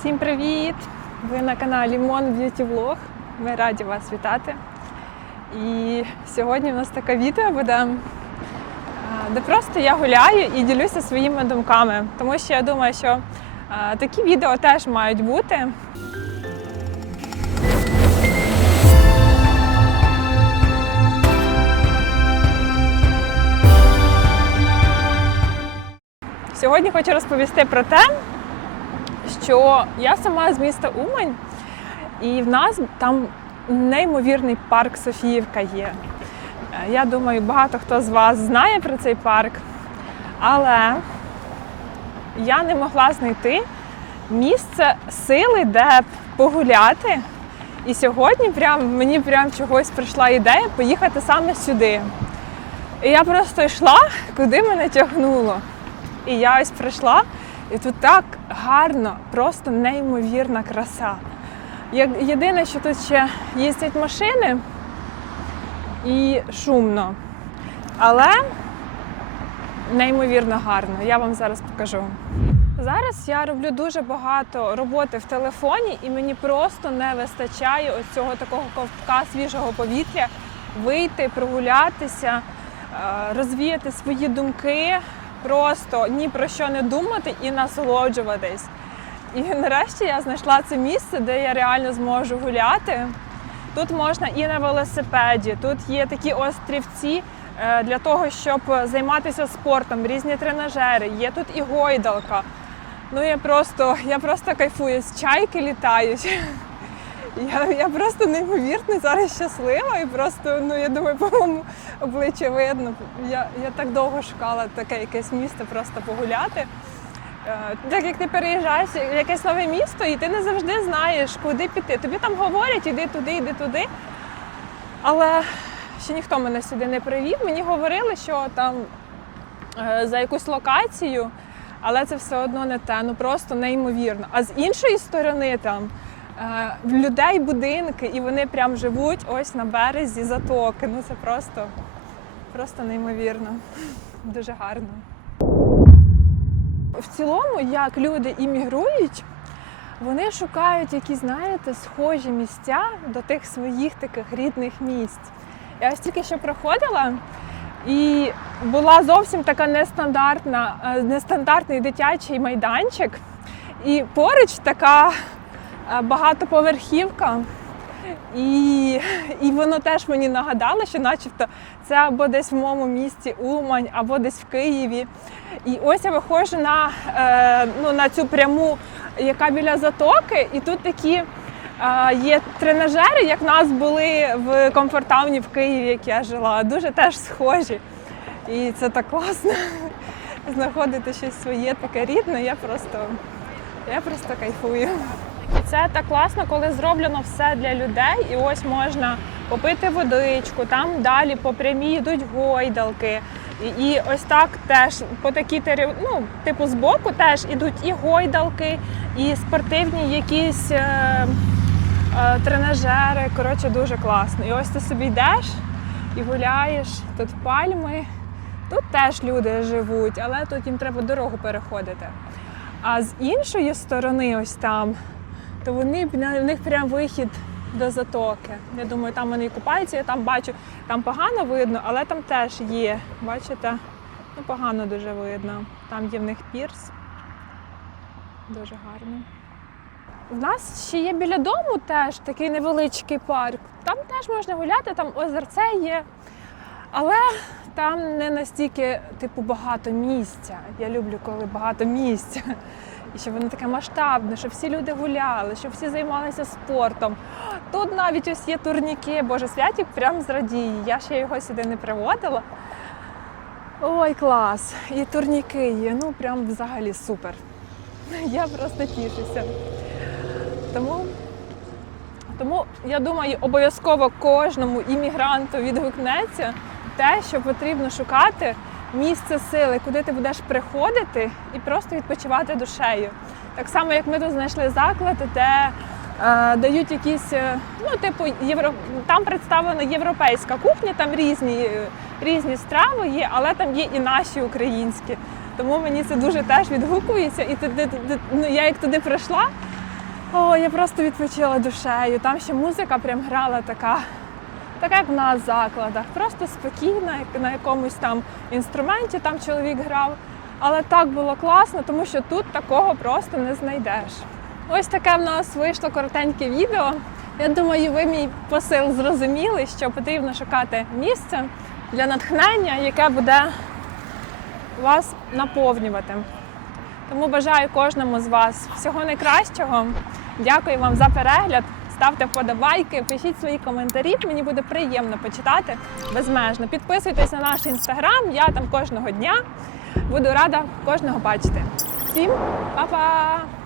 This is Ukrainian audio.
Всім привіт! Ви на каналі Mon Beauty Vlog. Ми раді вас вітати. І сьогодні у нас таке відео буде, де просто я гуляю і ділюся своїми думками. Тому що я думаю, що такі відео теж мають бути. Сьогодні хочу розповісти про те, що я сама з міста Умань, і в нас там неймовірний парк Софіївка є. Е, Я думаю, багато хто з вас знає про цей парк, але я не могла знайти місце сили, де погуляти. І сьогодні прям, мені прям чогось прийшла ідея поїхати саме сюди. І я просто йшла, куди мене тягнуло. І я ось прийшла, і тут так гарно, просто неймовірна краса. Єдине, що тут ще їздять машини і шумно. Але неймовірно гарно. Я вам зараз покажу. Зараз я роблю дуже багато роботи в телефоні, і мені просто не вистачає ось цього такого ковтка свіжого повітря, вийти, прогулятися, е, розвіяти свої думки, просто ні про що не думати і насолоджуватись. І нарешті я знайшла це місце, де я реально зможу гуляти. Тут можна і на велосипеді, тут є такі острівці е, для того, щоб займатися спортом, різні тренажери, є тут і гойдалка. Ну я просто, я просто кайфую, з чайки літають. Я, я просто неймовірно зараз щаслива і просто, ну я думаю, по моєму обличчю видно. Я, я так довго шукала таке якесь місце просто погуляти. Е, Так як ти переїжджаєш в якесь нове місто, і ти не завжди знаєш, куди піти. Тобі там говорять, іди туди, іди туди. Але ще ніхто мене сюди не привів. Мені говорили, що там е, за якусь локацію, але це все одно не те, ну просто неймовірно. А з іншої сторони там людей будинки, і вони прям живуть ось на березі затоки. Ну це просто, просто неймовірно. Дуже гарно. В цілому, як люди іммігрують, вони шукають якісь, знаєте, схожі місця до тих своїх таких рідних місць. Я ось тільки що проходила і була зовсім така нестандартна, е, нестандартний дитячий майданчик. І поруч така е, багатоповерхівка. І, і воно теж мені нагадало, що начебто це або десь в моєму місті Умань, або десь в Києві. І ось я виходжу на, е, ну, на цю пряму, яка біля затоки, і тут такі е, є тренажери, як нас були в комфортауні в Києві, як я жила. Дуже теж схожі. І це так класно знаходити щось своє таке рідне. Я просто, я просто кайфую. Це так класно, коли зроблено все для людей, і ось можна попити водичку, там далі по прямій йдуть гойдалки. І, і ось так теж по такій ну, типу збоку теж ідуть і гойдалки, і спортивні якісь е, е, тренажери. Коротше, дуже класно. І ось ти собі йдеш і гуляєш, тут пальми. Тут теж люди живуть, але тут їм треба дорогу переходити. А з іншої сторони, ось там, то вони в них прям вихід до затоки. Я думаю, там вони купаються, я там бачу, там погано видно, але там теж є. Бачите? Ну, погано дуже видно. Там є в них пірс. Дуже гарно. У нас ще є біля дому теж такий невеличкий парк. Там теж можна гуляти, там озерце є. Але там не настільки, типу, багато місця. Я люблю, коли багато місця. І щоб воно таке масштабне, щоб всі люди гуляли, щоб всі займалися спортом. Тут навіть ось є турніки, Боже, святік прям зрадіє. Я ще його сюди не приводила. Ой, клас! І турніки є, ну прям взагалі супер. Я просто тішуся. Тому, тому я думаю, обов'язково кожному іммігранту відгукнеться те, що потрібно шукати місце сили, куди ти будеш приходити і просто відпочивати душею. Так само, як ми тут знайшли заклад, де е, дають якісь, е, ну, типу, євро... там представлена європейська кухня, там різні, е, різні страви є, але там є і наші українські. Тому мені це дуже теж відгукується. І туди, туди- ну, я як туди прийшла, О, я просто відпочила душею. Там ще музика прям грала така, така як нас закладах. Просто спокійна, як на якомусь там інструменті там чоловік грав. Але так було класно, тому що тут такого просто не знайдеш. Ось таке в нас вийшло коротеньке відео. Я думаю, ви мій посил зрозуміли, що потрібно шукати місце для натхнення, яке буде вас наповнювати. Тому бажаю кожному з вас всього найкращого. Дякую вам за перегляд. Ставте вподобайки, пишіть свої коментарі. Мені буде приємно почитати безмежно. Підписуйтесь на наш інстаграм, я там кожного дня. Буду рада кожного бачити. Всім па-па!